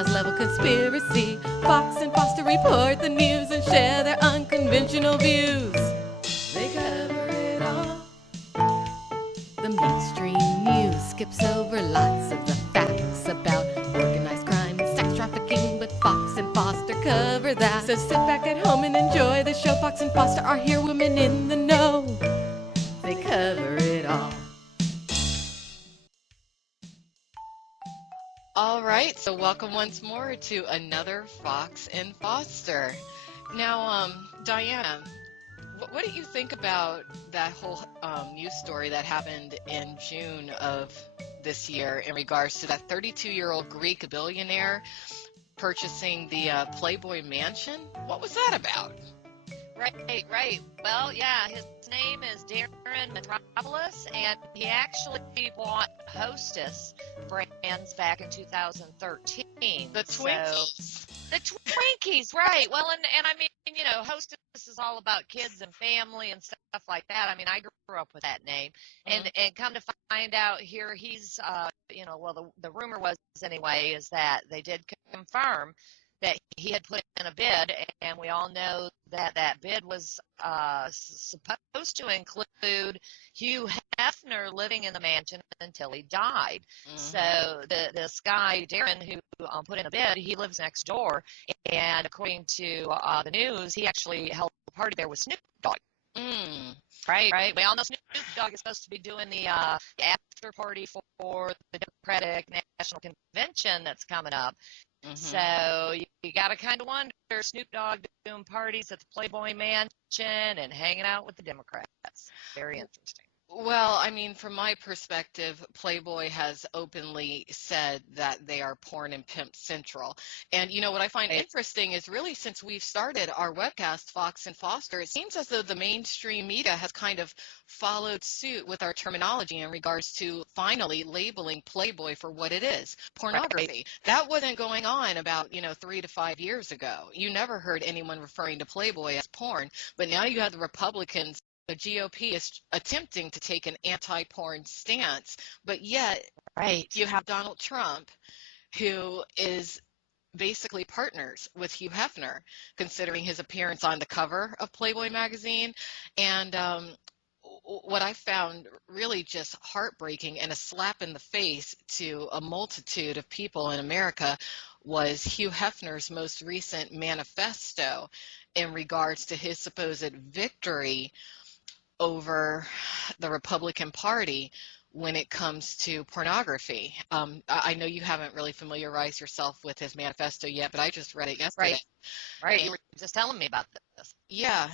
enterprise-level conspiracy. Fox and Foster report the news and share their unconventional views. They cover it all. The mainstream news skips over lots of the facts about organized crime, sex trafficking, but Fox and Foster cover that. So sit back at home and enjoy the show. Fox and Foster are here, women in the know. They cover it all. All right, so welcome once more to another Fox and Foster. Now, Diana, what do you think about that whole news story that happened in June of this year in regards to that 32-year-old Greek billionaire purchasing the Playboy mansion? What was that about? Right. Well, yeah, his name is Daren Metropoulos, and he actually bought Hostess brands back in 2013. The Twinkies. The Twinkies, right. Well, and I mean, you know, Hostess is all about kids and family and stuff like that. I mean, I grew up with that name. And come to find out here, he's, well, the rumor was anyway, is that they did confirm that he had put in a bid, and we all know that that bid was supposed to include Hugh Hefner living in the mansion until he died. So this guy, Daren, who put in a bid, he lives next door, and according to the news, he actually held a party there with Snoop Dogg. Right. We all know Snoop Dogg is supposed to be doing the after party for the Democratic National Convention that's coming up. So you got to kind of wonder, Snoop Dogg doing parties at the Playboy mansion and hanging out with the Democrats. Very interesting. Well, I mean, from my perspective, Playboy has openly said that they are porn and pimp central. And, you know, what I find interesting is really since we've started our webcast, Fox and Foster, it seems as though the mainstream media has kind of followed suit with our terminology in regards to finally labeling Playboy for what it is, pornography. Right. That wasn't going on about, 3 to 5 years ago. You never heard anyone referring to Playboy as porn, but now you have the Republicans. The GOP is attempting to take an anti-porn stance, but yet you have Donald Trump, who is basically partners with Hugh Hefner, considering his appearance on the cover of Playboy magazine. And what I found really just heartbreaking and a slap in the face to a multitude of people in America was Hugh Hefner's most recent manifesto in regards to his supposed victory over the Republican Party when it comes to pornography. I know you haven't really familiarized yourself with his manifesto yet, but I just read it yesterday. Right. You were just telling me about this. Yeah.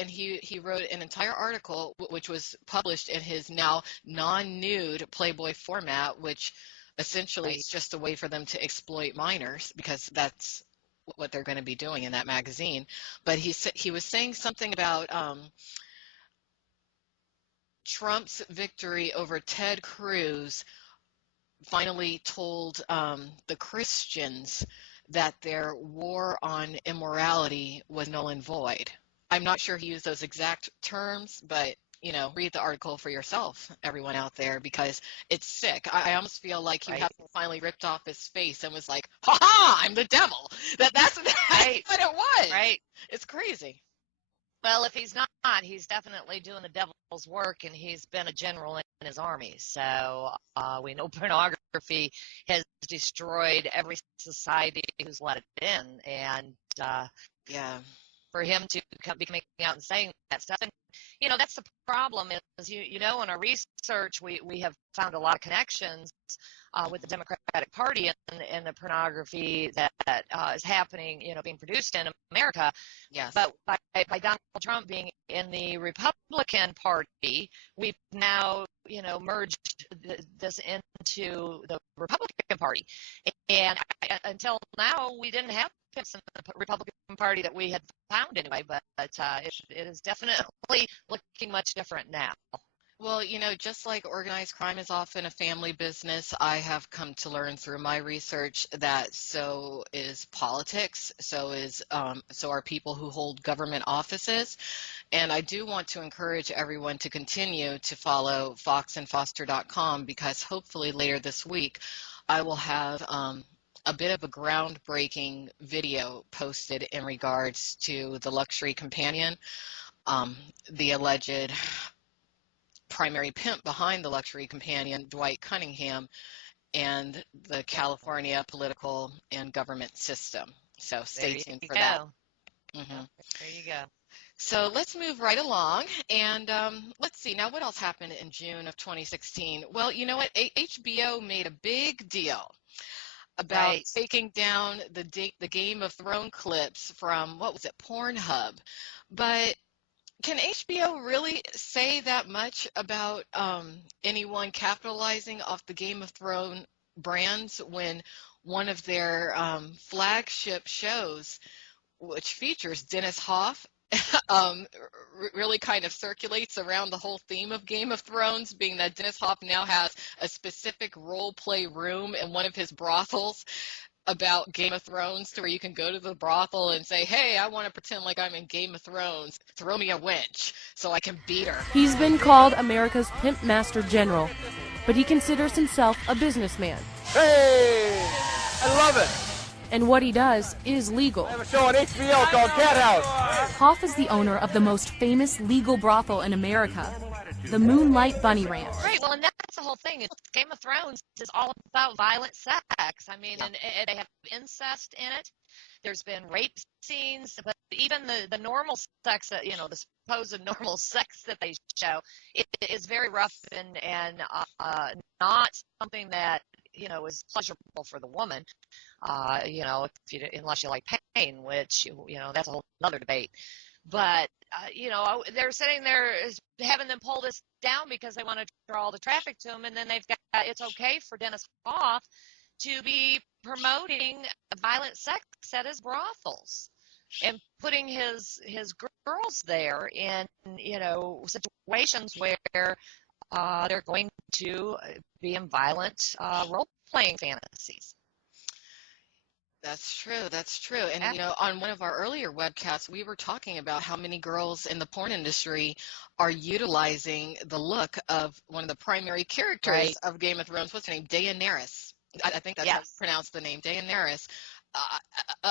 And he wrote an entire article, which was published in his now non-nude Playboy format, which essentially is just a way for them to exploit minors, because that's what they're going to be doing in that magazine. But he was saying something about Trump's victory over Ted Cruz finally told the Christians that their war on immorality was null and void. I'm not sure he used those exact terms, but, read the article for yourself, everyone out there, because it's sick. I almost feel like he finally ripped off his face and was like, ha-ha, I'm the devil. That's what it was. Right. It's crazy. Well, if he's not, he's definitely doing the devil's work, and he's been a general in his army. So we know pornography has destroyed every society who's let it in. And, for him to be coming out and saying that stuff. And, that's the problem is, in our research, we have found a lot of connections with the Democratic Party and the pornography that is happening, being produced in America. Yes. But by Donald Trump being in the Republican Party, we've now, merged this into the Republican Party. And until now, we didn't have pimps in the Republican Party that we had found anyway, but it is definitely looking much different now. Well, just like organized crime is often a family business, I have come to learn through my research that so is politics, so are people who hold government offices. And I do want to encourage everyone to continue to follow foxandfoster.com, because hopefully later this week I will have a bit of a groundbreaking video posted in regards to the luxury companion, the alleged primary pimp behind the luxury companion, Dwight Cunningham, and the California political and government system. So stay tuned for that. Mm-hmm. There you go. So let's move right along, and let's see. Now, what else happened in June of 2016? Well, you know what? HBO made a big deal about taking down the Game of Thrones clips from, what was it, PornHub. But can HBO really say that much about anyone capitalizing off the Game of Thrones brands when one of their flagship shows, which features Dennis Hof, really kind of circulates around the whole theme of Game of Thrones, being that Dennis Hof now has a specific role play room in one of his brothels about Game of Thrones, to where you can go to the brothel and say, hey, I want to pretend like I'm in Game of Thrones. Throw me a wench so I can beat her. He's been called America's Pimp Master General, but he considers himself a businessman. Hey, I love it. And what he does is legal. I have a show on HBO called Cat House. Hof is the owner of the most famous legal brothel in America, the Moonlite Bunny Ranch. Right, well, and that's the whole thing. Game of Thrones is all about violent sex. I mean, and they have incest in it. There's been rape scenes, but even the normal sex, the supposed normal sex that they show, it is very rough and not something that, is pleasurable for the woman. Unless you like pain, which, that's a whole other debate. But, they're sitting there having them pull this down because they want to draw all the traffic to them. And then they've got, it's okay for Dennis Hof to be promoting violent sex at his brothels and putting his girls there in, situations where they're going to be in violent role-playing fantasies. That's true. And, on one of our earlier webcasts, we were talking about how many girls in the porn industry are utilizing the look of one of the primary characters of Game of Thrones. What's her name? Daenerys. I think that's how you pronounce the name, Daenerys.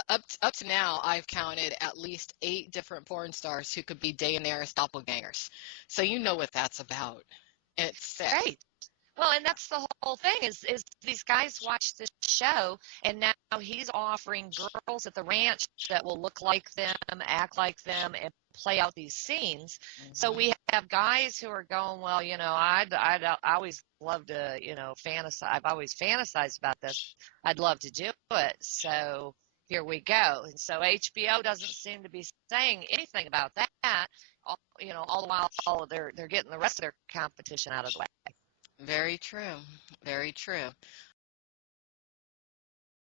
Up to now, I've counted at least 8 different porn stars who could be Daenerys doppelgangers. So you know what that's about. And it's sick. Right. Well, and that's the whole thing is these guys watch this show, and now he's offering girls at the ranch that will look like them, act like them, and play out these scenes. Mm-hmm. So we have guys who are going, well, I always love to, fantasize. I've always fantasized about this. I'd love to do it. So here we go. And so HBO doesn't seem to be saying anything about that. All the while they're getting the rest of their competition out of the way. Very true.